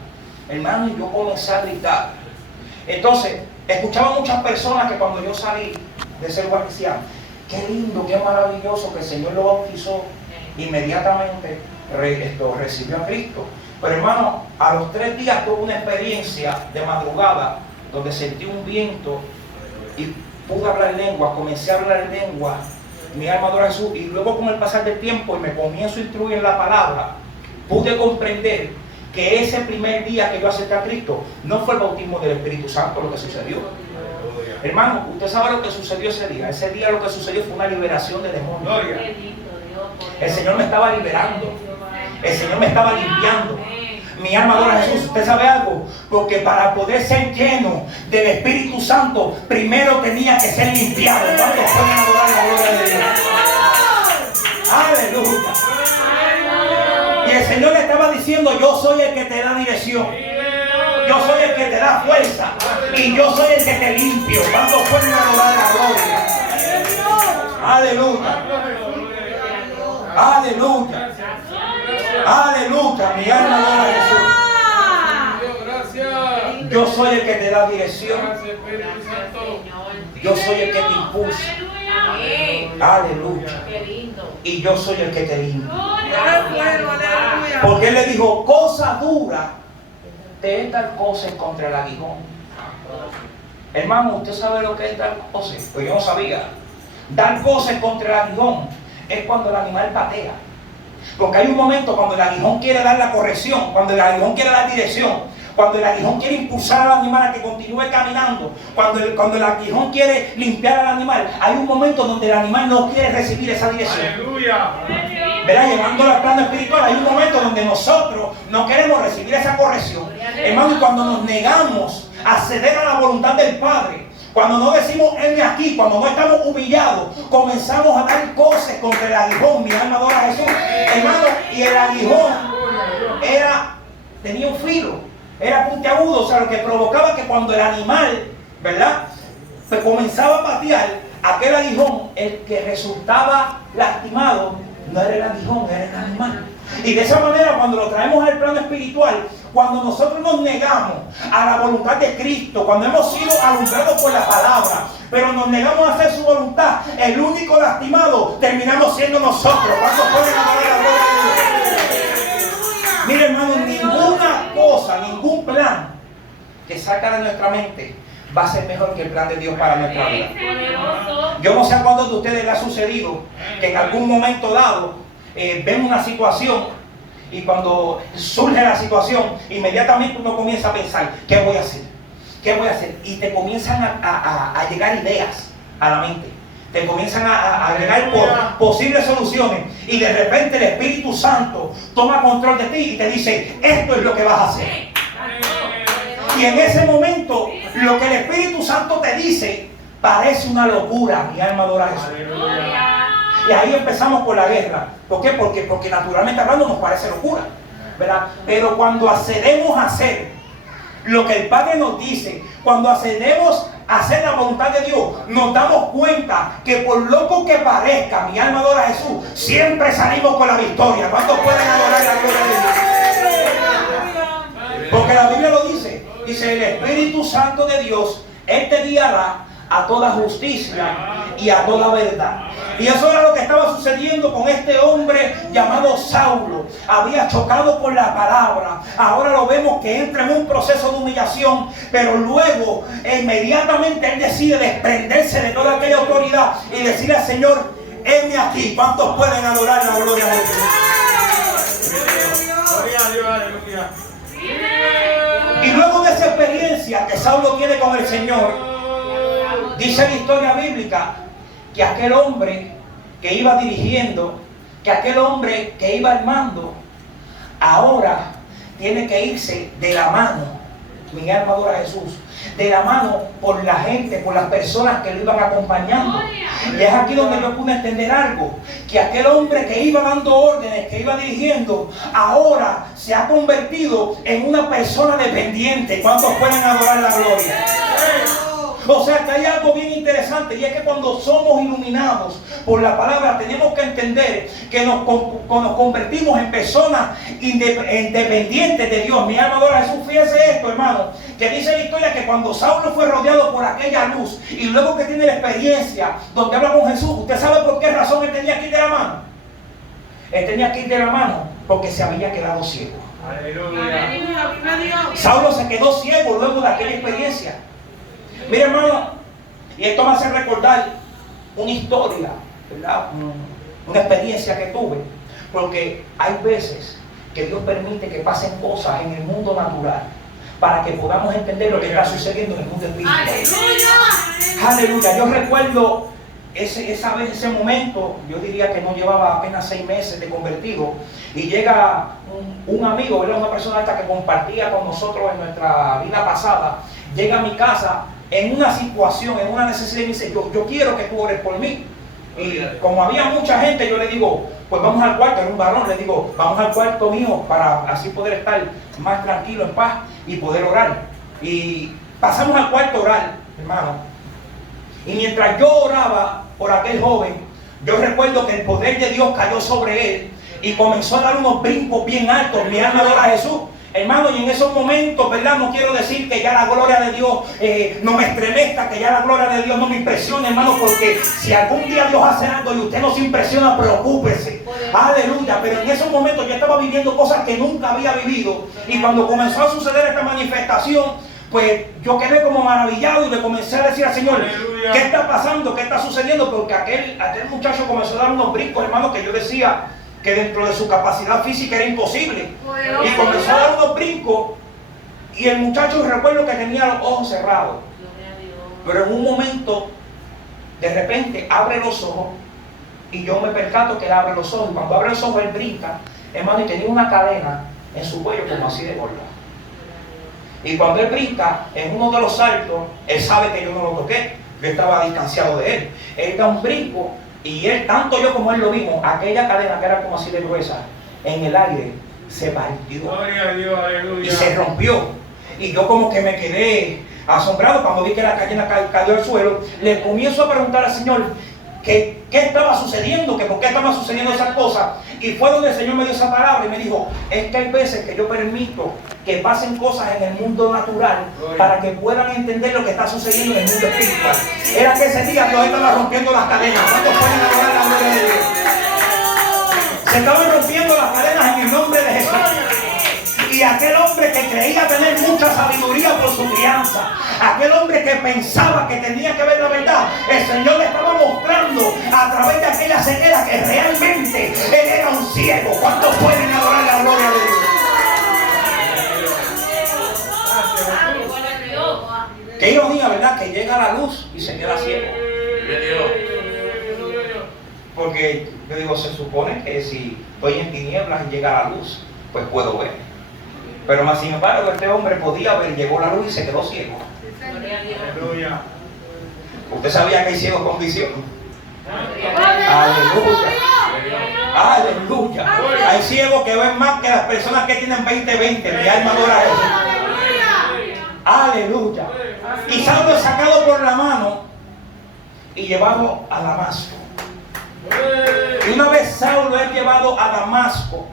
hermano, y yo comencé a gritar. Entonces, escuchaba muchas personas que cuando yo salí de ser cristiano, qué lindo, qué maravilloso que el Señor lo bautizó, inmediatamente recibió a Cristo. Pero hermano, a los 3 días tuve una experiencia de madrugada donde sentí un viento y pude hablar en lengua, comencé a hablar en lengua, mi alma adora a Jesús, y luego con el pasar del tiempo y me comienzo a instruir en la palabra, pude comprender que ese primer día que yo acepté a Cristo no fue el bautismo del Espíritu Santo lo que sucedió. Hermano, usted sabe lo que sucedió ese día. Ese día lo que sucedió fue una liberación de demonios. El Señor me estaba liberando. El Señor me estaba limpiando. Mi alma adora a Jesús. ¿Usted sabe algo? Porque para poder ser lleno del Espíritu Santo, primero tenía que ser limpiado. ¿Cuántos pueden adorar la gloria de Dios? Aleluya. Y el Señor le estaba diciendo, yo soy el que te da dirección. Yo soy el que te da fuerza. Y yo soy el que te limpio. ¿Cuántos pueden adorar la gloria? Aleluya. Aleluya. Aleluya. Mi alma adora a Jesús. Yo soy el que te da dirección. Yo soy el que te impulsa. Aleluya. Y yo soy el que te limpia. Porque Él le dijo, cosa dura te es dar cosas contra el aguijón. Hermano, ¿usted sabe lo que es dar cosas? Pues yo no sabía. Dar cosas contra el aguijón es cuando el animal patea. Porque hay un momento cuando el aguijón quiere dar la corrección, cuando el aguijón quiere dar dirección, cuando el aguijón quiere impulsar al animal a que continúe caminando, cuando el aguijón quiere limpiar al animal, hay un momento donde el animal no quiere recibir esa dirección. Aleluya. ¿Verdad? Llevándolo al plano espiritual, hay un momento donde nosotros no queremos recibir esa corrección. Hermano, y cuando nos negamos a ceder a la voluntad del Padre, cuando no decimos Él aquí, cuando no estamos humillados, comenzamos a dar cosas contra el aguijón. Mi alma adora a Jesús. Hermano, y el aguijón tenía un filo, era puntiagudo, o sea, lo que provocaba que cuando el animal, ¿verdad?, pues comenzaba a patear, aquel aguijón, el que resultaba lastimado, no era el aguijón, era el animal. Y de esa manera, cuando lo traemos al plano espiritual, cuando nosotros nos negamos a la voluntad de Cristo, cuando hemos sido alumbrados por la palabra, pero nos negamos a hacer su voluntad, el único lastimado terminamos siendo nosotros. ¿Cuántos pueden adorar la gloria de Dios? Mire, hermano, ninguna cosa, ningún plan que saca de nuestra mente va a ser mejor que el plan de Dios para nuestra vida. Yo no sé a cuántos de ustedes le ha sucedido que en algún momento dado ven una situación y cuando surge la situación, inmediatamente uno comienza a pensar, ¿qué voy a hacer? ¿Qué voy a hacer? Y te comienzan a llegar ideas a la mente. Te comienzan a llegar posibles soluciones y de repente el Espíritu Santo toma control de ti y te dice, esto es lo que vas a hacer. Y en ese momento, lo que el Espíritu Santo te dice parece una locura. Mi alma adora a Jesús. Y ahí empezamos con la guerra. ¿Por qué? Porque naturalmente hablando nos parece locura, ¿verdad? Pero cuando accedemos a hacer lo que el Padre nos dice, cuando accedemos a hacer la voluntad de Dios, nos damos cuenta que por loco que parezca, mi alma adora a Jesús, siempre salimos con la victoria. ¿Cuántos pueden adorar la gloria de Dios? Porque la Biblia lo dice. Dice, el Espíritu Santo de Dios, Él te guiará a toda justicia y a toda verdad. Y eso era lo que estaba sucediendo con este hombre llamado Saulo. Había chocado por la palabra. Ahora lo vemos que entra en un proceso de humillación, pero luego inmediatamente él decide desprenderse de toda aquella autoridad y decirle al Señor, heme aquí. ¿Cuántos pueden adorar la gloria de Dios? Gloria a Dios, aleluya. Y luego de esa experiencia que Saulo tiene con el Señor, dice la historia bíblica que aquel hombre que iba dirigiendo, que aquel hombre que iba armando, ahora tiene que irse de la mano, mi alma adora a Jesús, de la mano por la gente, por las personas que lo iban acompañando. Y es aquí donde yo pude entender algo, que aquel hombre que iba dando órdenes, que iba dirigiendo, ahora se ha convertido en una persona dependiente. ¿Cuántos pueden adorar la gloria? O sea que hay algo bien interesante, y es que cuando somos iluminados por la palabra, tenemos que entender que nos convertimos en personas independientes de Dios. Mi alma adora a Jesús. Fíjese esto, hermano, que dice la historia que cuando Saulo fue rodeado por aquella luz, y luego que tiene la experiencia donde habla con Jesús, ¿usted sabe por qué razón él tenía que ir de la mano? Él tenía que ir de la mano porque se había quedado ciego. Aleluya. Saulo se quedó ciego luego de aquella experiencia. Mira, hermano, y esto me hace recordar una historia, ¿verdad? Una experiencia que tuve, porque hay veces que Dios permite que pasen cosas en el mundo natural para que podamos entender lo que está sucediendo en el mundo espiritual. ¡Aleluya! Aleluya. Yo recuerdo ese momento, yo diría que no llevaba apenas 6 meses de convertido, y llega un amigo, ¿verdad? Una persona esta que compartía con nosotros en nuestra vida pasada, llega a mi casa en una situación, en una necesidad, y me dice, yo quiero que tú ores por mí. Y como había mucha gente, yo le digo, pues vamos al cuarto, era un varón, le digo, vamos al cuarto mío para así poder estar más tranquilo, en paz y poder orar. Y pasamos al cuarto a orar, hermano. Y mientras yo oraba por aquel joven, yo recuerdo que el poder de Dios cayó sobre él y comenzó a dar unos brincos bien altos. Mi alma adora a Jesús. Hermano, y en esos momentos, ¿verdad? No quiero decir que ya la gloria de Dios no me estremezca, que ya la gloria de Dios no me impresione, hermano, porque si algún día Dios hace algo y usted no se impresiona, preocúpese. Aleluya. Pero en esos momentos yo estaba viviendo cosas que nunca había vivido. Y cuando comenzó a suceder esta manifestación, pues yo quedé como maravillado y le comencé a decir al Señor, aleluya, ¿qué está pasando? ¿Qué está sucediendo? Porque aquel muchacho comenzó a dar unos brincos, hermano, que yo decía que dentro de su capacidad física era imposible. Y comenzó a dar unos brincos, y el muchacho, recuerdo que tenía los ojos cerrados. Pero en un momento, de repente, abre los ojos, y yo me percato que él abre los ojos, y cuando abre los ojos él brinca, hermano, y tenía una cadena en su cuello como así de gorda. Y cuando él brinca, en uno de los saltos, él sabe que yo no lo toqué, yo estaba distanciado de él. Él da un brinco, y él, tanto yo como él lo vimos, aquella cadena que era como así de gruesa, en el aire, se partió. Gloria a Dios, aleluya. Y se rompió. Y yo como que me quedé asombrado cuando vi que la cadena cayó al suelo. Le comienzo a preguntar al Señor qué estaba sucediendo, que por qué estaban sucediendo esas cosas. Y fue donde el Señor me dio esa palabra y me dijo, es que hay veces que yo permito que pasen cosas en el mundo natural para que puedan entender lo que está sucediendo en el mundo espiritual. Era que ese día Dios estaba rompiendo las cadenas. ¿Cuántos pueden adorar la gloria de Dios? Se estaban rompiendo las cadenas en el nombre de Jesús. Y aquel hombre que creía tener mucha sabiduría por su crianza, aquel hombre que pensaba que tenía que ver la verdad, el Señor le estaba mostrando a través de aquella ceguera que realmente él era un ciego. ¿Cuántos pueden adorar la gloria de Dios? Qué ironía, ¿verdad? Que llega la luz y se queda ciego. Porque yo digo, se supone que si estoy en tinieblas y llega la luz, pues puedo ver. Pero más sin embargo, este hombre podía ver, llegó la luz y se quedó ciego. Aleluya. ¿Usted sabía que hay ciegos con visión? Aleluya. Aleluya. Hay ciegos que ven más que las personas que tienen 20/20. Mi alma adora a Jesús. Aleluya. Y Saulo es sacado por la mano y llevado a Damasco. Y una vez Saulo es llevado a Damasco,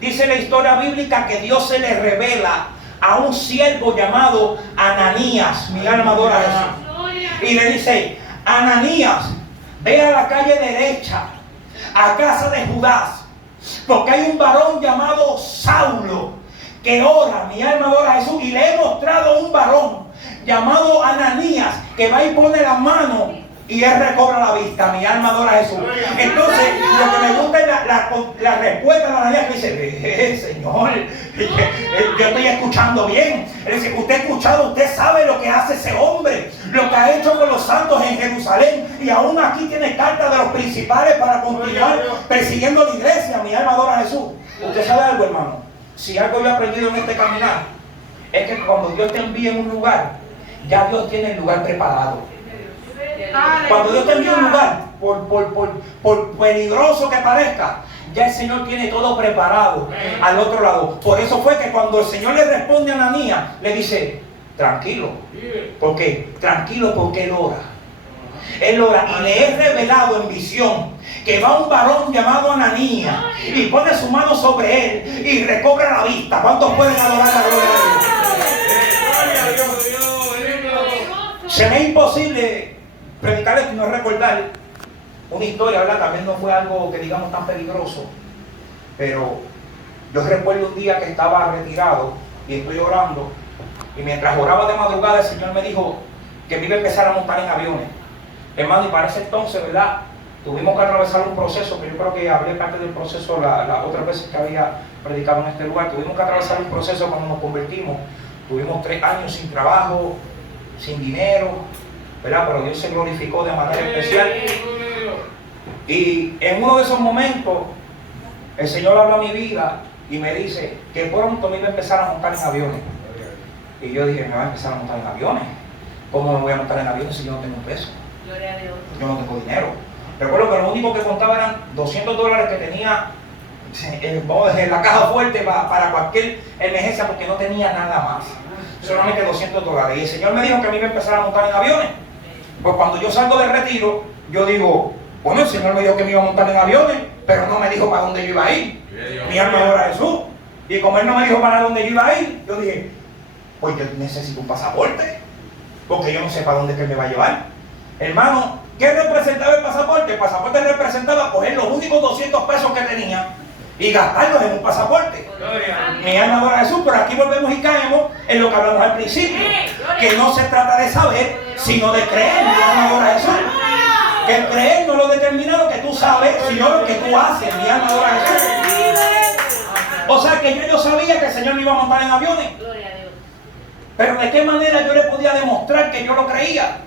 dice la historia bíblica que Dios se le revela a un siervo llamado Ananías. Mi alma adora a Jesús. Y le dice, Ananías, ve a la calle derecha, a casa de Judas, porque hay un varón llamado Saulo que ora. Mi alma adora a Jesús. Y le he mostrado un varón llamado Ananías que va y pone la mano y él recobra la vista. Mi alma adora a Jesús. Entonces, lo que me gusta es la respuesta de Ananías, que dice, Señor, yo estoy escuchando bien. Él dice, usted ha escuchado, usted sabe lo que hace ese hombre, lo que ha hecho con los santos en Jerusalén, y aún aquí tiene cartas de los principales para continuar persiguiendo la iglesia. Mi alma adora a Jesús. Usted sabe algo, hermano, si algo yo he aprendido en este caminar, es que cuando Dios te envía en un lugar, ya Dios tiene el lugar preparado. Cuando Dios te envía a un lugar, por peligroso que parezca, ya el Señor tiene todo preparado al otro lado. Por eso fue que cuando el Señor le responde a Ananías, le dice, tranquilo. ¿Por qué? Tranquilo, porque él ora. Él ora y le he revelado en visión que va un varón llamado Ananías y pone su mano sobre él y recobra la vista. ¿Cuántos pueden adorar la gloria de Dios? Se me es imposible predicar esto y no recordar una historia, ¿verdad? También no fue algo que digamos tan peligroso, pero yo recuerdo un día que estaba retirado y estoy orando, y mientras oraba de madrugada el Señor me dijo que me iba a empezar a montar en aviones. Hermano, y para ese entonces, ¿verdad? Tuvimos que atravesar un proceso, que yo creo que hablé parte del proceso las otras veces que había predicado en este lugar. Tuvimos que atravesar un proceso cuando nos convertimos. Tuvimos 3 años sin trabajo, sin dinero, ¿verdad? Pero Dios se glorificó de manera especial. Y en uno de esos momentos, el Señor habla a mi vida y me dice que pronto me iba a empezar a montar en aviones. Y yo dije, me voy a empezar a montar en aviones. ¿Cómo me voy a montar en aviones si yo no tengo un peso? Gloria a Dios. Yo no tengo dinero. Recuerdo que lo único que contaba eran $200 que tenía en la caja fuerte para cualquier emergencia, porque no tenía nada más. Solamente $200. Y el Señor me dijo que me iba a empezar a montar en aviones. Pues cuando yo salgo del retiro, yo digo, bueno, el Señor me dijo que me iba a montar en aviones, pero no me dijo para dónde yo iba a ir. Mi alma adora a Jesús. Y como Él no me dijo para dónde yo iba a ir, yo dije, pues yo necesito un pasaporte, porque yo no sé para dónde es que Él me va a llevar. Hermano, ¿qué representaba el pasaporte? El pasaporte representaba coger los únicos $200 que tenía y gastarlos en un pasaporte. Mi alma adora a Jesús, pero aquí volvemos y caemos en lo que hablamos al principio, que no se trata de saber, sino de creer. Mi alma adora a Jesús. Que el creer no lo determina lo que tú sabes, sino lo que tú haces. Mi alma adora a Jesús. O sea que yo sabía que el Señor me iba a montar en aviones. Pero ¿de qué manera yo le podía demostrar que yo lo creía?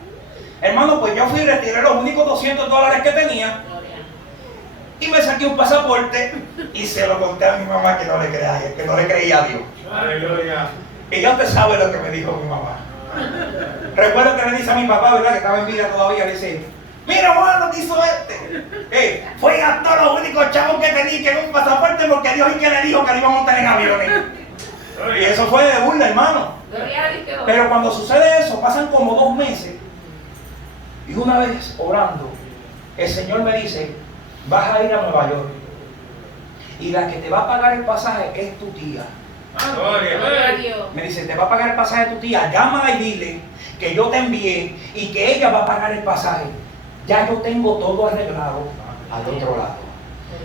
Hermano, pues yo fui y retiré los únicos $200 que tenía y me saqué un pasaporte y se lo conté a mi mamá que no le creía a Dios. Aleluya. Y ya usted sabe lo que me dijo mi mamá. Recuerdo que le dice a mi papá, ¿verdad? Que estaba en vida todavía, le dice, mira, Juan, lo que hizo este. Fue y gastó los únicos chavos que tenía, que era un pasaporte, porque Dios y que le dijo que le iba a montar en aviones. Y eso fue de burla, hermano. Pero cuando sucede eso, pasan como 2 meses. Y una vez orando, el Señor me dice, vas a ir a Nueva York. Y la que te va a pagar el pasaje es tu tía. Me dice, te va a pagar el pasaje tu tía. Llámala y dile que yo te envié y que ella va a pagar el pasaje. Ya yo tengo todo arreglado al otro lado.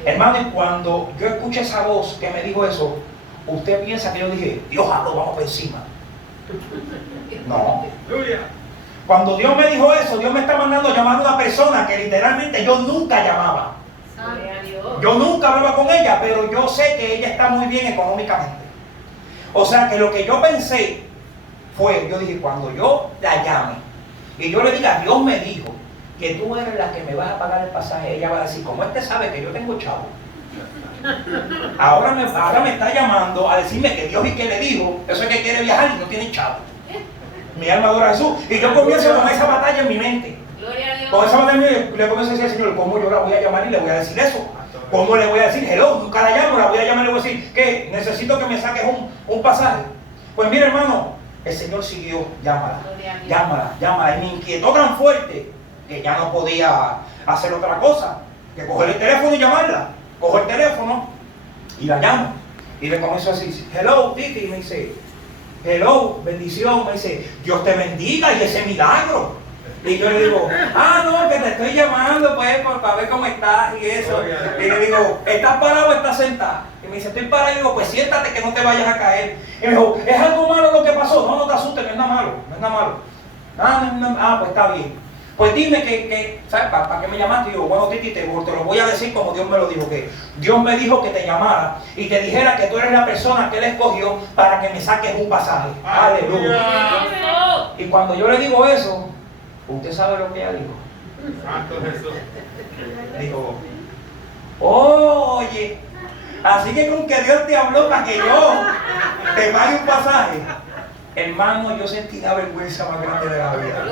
Hermano, y cuando yo escuché esa voz que me dijo eso, usted piensa que yo dije, Dios, vamos por encima. No. Cuando Dios me dijo eso, Dios me está mandando llamar a una persona que literalmente yo nunca llamaba. Yo nunca hablaba con ella, pero yo sé que ella está muy bien económicamente. O sea que lo que yo pensé fue, yo dije, cuando yo la llame y yo le diga, Dios me dijo que tú eres la que me vas a pagar el pasaje, ella va a decir, como este sabe que yo tengo chavo, ahora me está llamando a decirme que Dios y que le dijo, eso es que quiere viajar y no tiene chavo. Mi alma adora a Jesús. Y yo comienzo con esa batalla en mi mente. Con esa batalla le comienzo a decir al Señor, ¿cómo yo la voy a llamar y le voy a decir eso? ¿Cómo le voy a decir, hello, nunca la llamo, la voy a llamar y le voy a decir, ¿qué? Necesito que me saques un pasaje. Pues mira, hermano, el Señor siguió, llámala. Y me inquietó tan fuerte que ya no podía hacer otra cosa que coger el teléfono y llamarla. Cojo el teléfono y la llamo. Y le comienzo a decir, hello, Titi, y me dice, hello, bendición, me dice, Dios te bendiga y ese milagro. Y yo le digo, no, que te estoy llamando pues para ver cómo estás y eso. Y le digo, ¿estás parado o estás sentado? Y me dice, estoy parado. Y digo, pues siéntate que no te vayas a caer. Y me dijo, ¿es algo malo lo que pasó? No, no te asustes, no es nada malo. Pues está bien. Pues dime que ¿sabes? ¿Para qué me llamaste? Y digo, bueno, Titi, te lo voy a decir como Dios me lo dijo, que Dios me dijo que te llamara y te dijera que tú eres la persona que Él escogió para que me saques un pasaje. Aleluya. Y cuando yo le digo eso, ¿usted sabe lo que ella dijo? Santo Jesús. Dijo, oye, así que con que Dios te habló para que yo te pague un pasaje. Hermano, yo sentí la vergüenza más grande de la vida.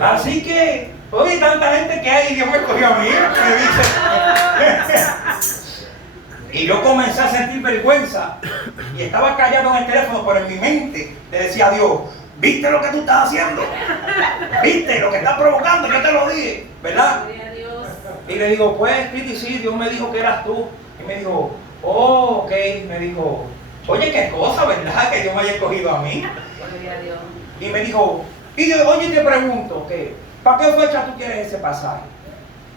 Así que, oye, tanta gente que hay y Dios me escogió a mí, me dice. Y yo comencé a sentir vergüenza y estaba callado en el teléfono, pero en mi mente le decía a Dios, ¿viste lo que tú estás haciendo? ¿Viste lo que estás provocando? Yo te lo dije, ¿verdad? Y le digo, pues, Titi, sí, Dios me dijo que eras tú. Y me dijo, oh, ok. Me dijo, oye, qué cosa, ¿verdad? Que Dios me haya escogido a mí. Y me dijo, y yo, oye, te pregunto, ¿para qué fecha tú quieres ese pasaje?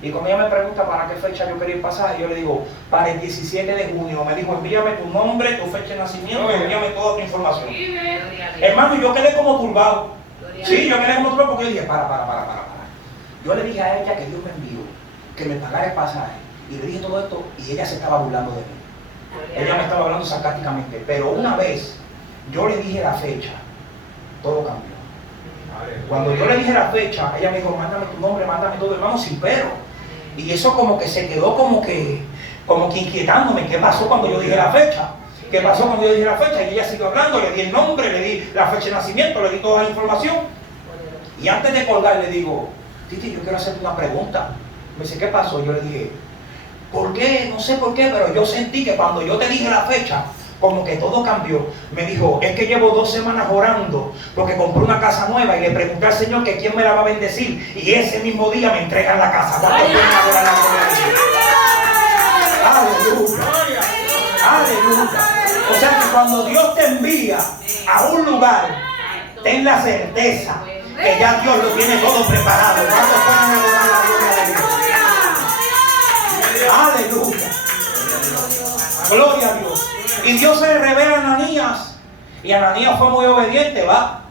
Y cuando ella me pregunta para qué fecha yo quería el pasaje, yo le digo, para el 17 de junio. Me dijo, envíame tu nombre, tu fecha de nacimiento, envíame toda tu información. Hermano, yo quedé como turbado. Sí, yo quedé como turbado porque yo dije, para. Yo le dije a ella que Dios me envió, que me pagara el pasaje. Y le dije todo esto y ella se estaba burlando de mí. Ella me estaba hablando sarcásticamente. Pero una vez yo le dije la fecha, todo cambió. Cuando yo le dije la fecha, ella me dijo, mándame tu nombre, mándame todo, hermano, sin pero. Y eso como que se quedó como que inquietándome. ¿Qué pasó cuando yo dije la fecha? ¿Qué pasó cuando yo dije la fecha? Y ella siguió hablando, le di el nombre, le di la fecha de nacimiento, le di toda la información. Y antes de colgar le digo, Titi, yo quiero hacerte una pregunta. Me dice, ¿qué pasó? Yo le dije, ¿por qué? No sé por qué, pero yo sentí que cuando yo te dije la fecha, como que todo cambió. Me dijo, es que llevo 2 semanas orando porque compré una casa nueva y le pregunté al Señor que quién me la va a bendecir y ese mismo día me entregan la casa. ¿Cuántos pueden adorar la gloria de Dios? Aleluya. Aleluya. O sea que cuando Dios te envía a un lugar, ten la certeza que ya Dios lo tiene todo preparado. ¿Cuántos pueden adorar la gloria de Dios? Aleluya. Gloria a Dios. Y Dios se le revela a Ananías. Y Ananías fue muy obediente, va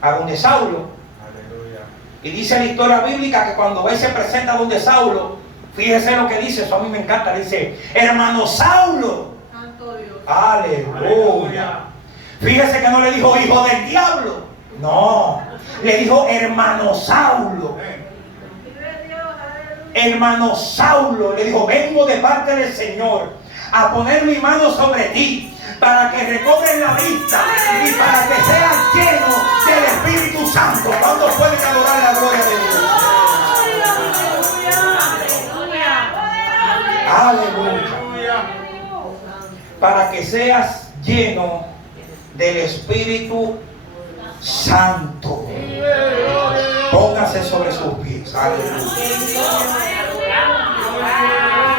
a donde Saulo. Aleluya. Y dice la historia bíblica que cuando él se presenta donde Saulo, fíjese lo que dice, eso a mí me encanta. Dice, hermano Saulo. Santo Dios. Aleluya. Fíjese que no le dijo hijo del diablo. No. Le dijo hermano Saulo. Hermano Saulo. Le dijo, vengo de parte del Señor a poner mi mano sobre ti para que recobres la vista y para que seas lleno del Espíritu Santo. ¿Cuántos pueden adorar la gloria de Dios? Aleluya. Para que seas lleno del Espíritu Santo. Póngase sobre sus pies. Aleluya.